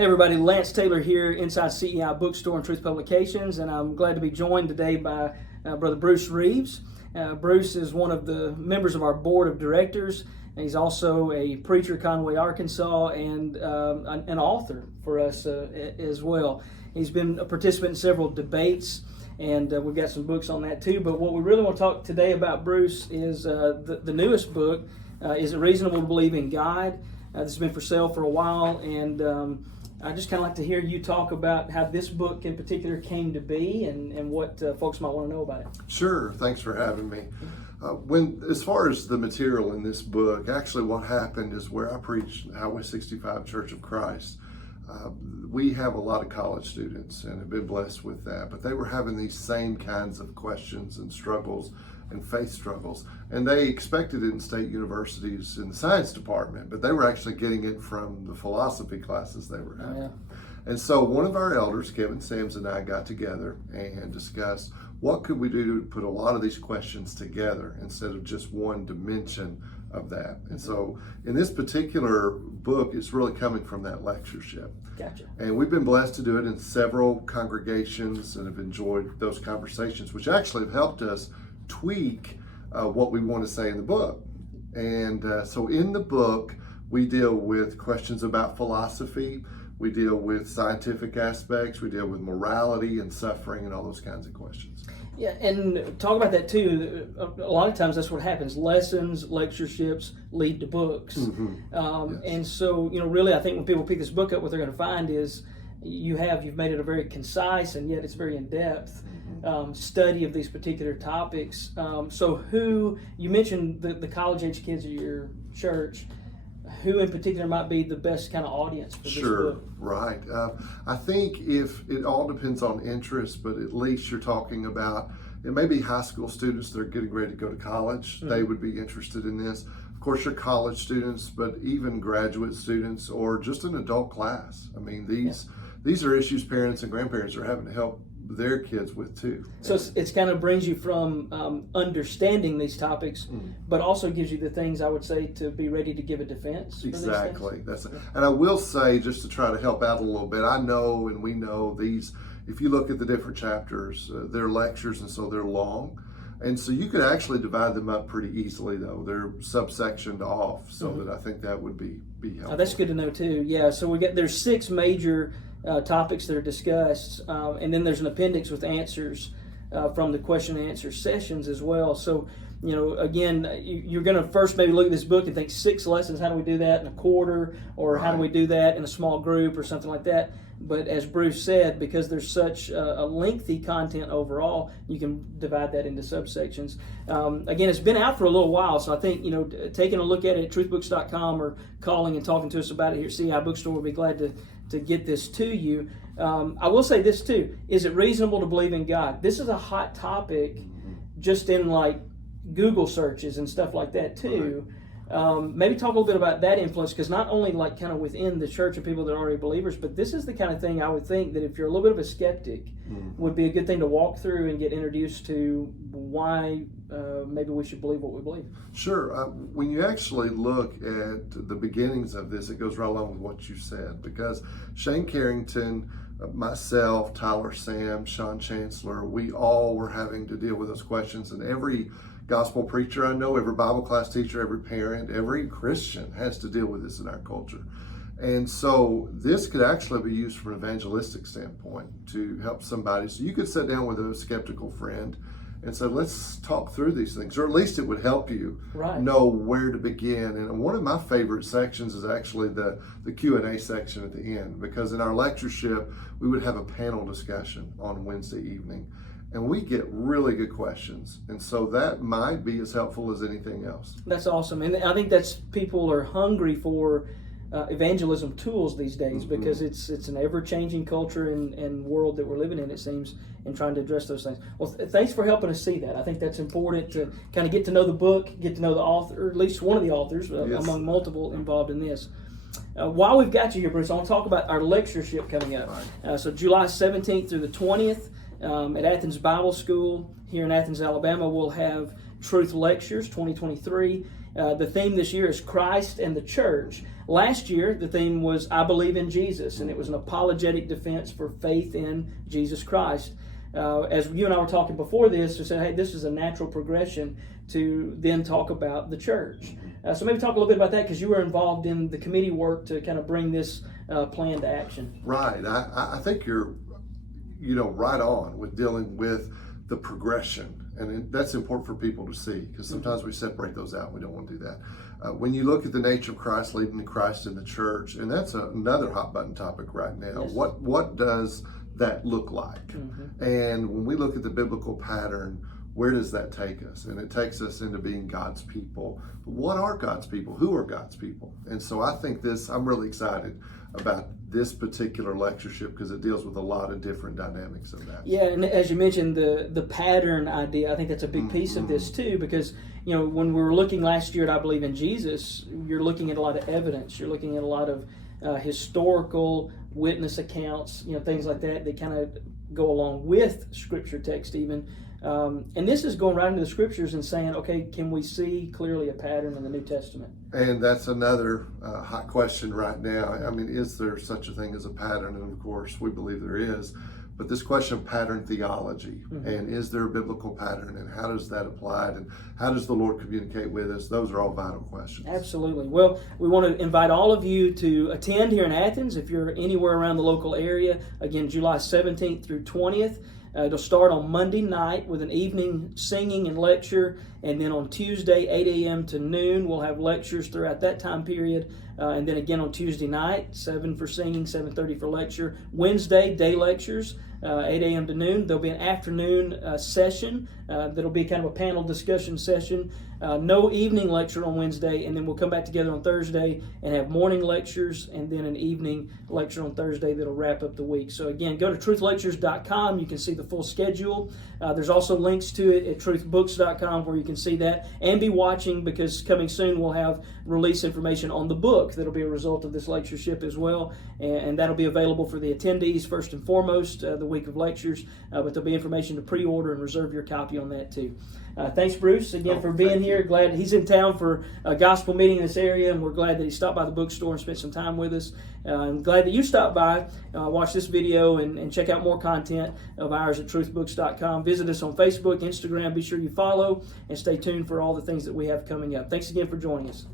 Hey everybody, Lance Taylor here inside CEI Bookstore and Truth Publications, and I'm glad to be joined today by Brother Bruce Reeves. Bruce is one of the members of our board of directors, and he's also a preacher in Conway, Arkansas, and an author for us as well. He's been a participant in several debates, and we've got some books on that too. But what we really want to talk today about, Bruce, is the newest book, Is It Reasonable to Believe in God? This has been for sale for a while, and I just kind of like to hear you talk about how this book in particular came to be and what folks might want to know about it. Sure, thanks for having me. As far as the material in this book, actually what happened is where I preach Highway 65 Church of Christ. We have a lot of college students and have been blessed with that, but they were having these same kinds of questions and struggles and faith struggles. And they expected it in state universities in the science department, but they were actually getting it from the philosophy classes they were having. Yeah. And so one of our elders, Kevin Sams, and I got together and discussed what could we do to put a lot of these questions together instead of just one dimension of that. And so in this particular book, it's really coming from that lectureship. Gotcha. And we've been blessed to do it in several congregations and have enjoyed those conversations, which actually have helped us tweak what we want to say in the book. And so in the book, we deal with questions about philosophy, we deal with scientific aspects, we deal with morality and suffering and all those kinds of questions. Yeah, and talk about that too. A lot of times that's what happens. Lessons, lectureships lead to books. Mm-hmm. Yes. And so, really, I think when people pick this book up, what they're going to find is you've made it a very concise and yet it's very in-depth study of these particular topics. So you mentioned the college-age kids of your church. Who in particular might be the best kind of audience for this book? Sure, right. I think if it all depends on interest, but at least you're talking about, it may be high school students that are getting ready to go to college. Mm-hmm. They would be interested in this. Of course, your college students, but even graduate students or just an adult class. I mean, these are issues parents and grandparents are having to help their kids with too. So it's kind of brings you from understanding these topics, but also gives you the things I would say to be ready to give a defense. Exactly. And I will say, just to try to help out a little bit, I know and we know these, if you look at the different chapters, they're lectures and so they're long. And so you could actually divide them up pretty easily though. They're subsectioned off so that I think that would be helpful. That's good to know too. Yeah, so there's 6 major topics that are discussed, and then there's an appendix with answers from the question and answer sessions as well. So, again, you're going to first maybe look at this book and think 6 lessons. How do we do that in a quarter, or how do we do that in a small group, or something like that? But as Bruce said, because there's such a lengthy content overall, you can divide that into subsections. Again, it's been out for a little while, so I think taking a look at it at truthbooks.com or calling and talking to us about it here at CEI Bookstore, we'll be glad to get this to you. I will say this too: is it reasonable to believe in God? This is a hot topic, just in like Google searches and stuff like that too. Right. Maybe talk a little bit about that influence, because not only like kind of within the church of people that are already believers, but this is the kind of thing I would think that if you're a little bit of a skeptic, would be a good thing to walk through and get introduced to why maybe we should believe what we believe. Sure. When you actually look at the beginnings of this, it goes right along with what you said, because Shane Carrington, myself, Tyler Sam, Sean Chancellor, we all were having to deal with those questions, and every gospel preacher I know, every Bible class teacher, every parent, every Christian has to deal with this in our culture. And so this could actually be used from an evangelistic standpoint to help somebody. So you could sit down with a skeptical friend and say, let's talk through these things, or at least it would help you know where to begin. And one of my favorite sections is actually the Q&A section at the end, because in our lectureship, we would have a panel discussion on Wednesday evening. And we get really good questions. And so that might be as helpful as anything else. That's awesome. And I think that's, people are hungry for evangelism tools these days, because it's an ever-changing culture and world that we're living in, it seems, and trying to address those things. Well, thanks for helping us see that. I think that's important to kind of get to know the book, get to know the author, or at least one of the authors among multiple involved in this. While we've got you here, Bruce, I want to talk about our lectureship coming up. So July 17th through the 20th, at Athens Bible School here in Athens, Alabama, we'll have Truth Lectures 2023. The theme this year is Christ and the Church. Last year, the theme was I Believe in Jesus, and it was an apologetic defense for faith in Jesus Christ. As you and I were talking before this, we said, hey, this is a natural progression to then talk about the church. So maybe talk a little bit about that, because you were involved in the committee work to kind of bring this plan to action. Right. I think you're, right on with dealing with the progression. And that's important for people to see, because sometimes we separate those out. We don't want to do that. When you look at the nature of Christ, leading to Christ in the church, and that's another hot button topic right now. Yes. What does that look like? And when we look at the biblical pattern, where does that take us? And it takes us into being God's people. But what are God's people? Who are God's people? And so I think I'm really excited about this particular lectureship, because it deals with a lot of different dynamics of that. Yeah, and as you mentioned, the pattern idea, I think that's a big piece of this too, because when we were looking last year at I Believe in Jesus, you're looking at a lot of evidence. You're looking at a lot of historical witness accounts, things like that kind of go along with Scripture text even. And this is going right into the Scriptures and saying, okay, can we see clearly a pattern in the New Testament? And that's another hot question right now. I mean, is there such a thing as a pattern? And of course, we believe there is. But this question of pattern theology, and is there a biblical pattern, and how does that apply, and how does the Lord communicate with us? Those are all vital questions. Absolutely. Well, we want to invite all of you to attend here in Athens if you're anywhere around the local area. Again, July 17th through 20th. It'll start on Monday night with an evening singing and lecture, and then on Tuesday, 8 a.m. to noon, we'll have lectures throughout that time period, and then again on Tuesday night, 7 for singing, 7:30 for lecture. Wednesday, day lectures, 8 a.m. to noon. There'll be an afternoon session that'll be kind of a panel discussion session. No evening lecture on Wednesday, and then we'll come back together on Thursday and have morning lectures, and then an evening lecture on Thursday that'll wrap up the week. So again, go to truthlectures.com. You can see the full schedule. There's also links to it at truthbooks.com where you can see that and be watching, because coming soon we'll have release information on the book that'll be a result of this lectureship as well, and that'll be available for the attendees first and foremost the week of lectures, but there'll be information to pre-order and reserve your copy on that too. Thanks, Bruce, again for being here. Glad he's in town for a gospel meeting in this area, and we're glad that he stopped by the bookstore and spent some time with us. I'm glad that you stopped by, watch this video, and check out more content of ours at truthbooks.com. Visit us on Facebook, Instagram. Be sure you follow and stay tuned for all the things that we have coming up. Thanks again for joining us.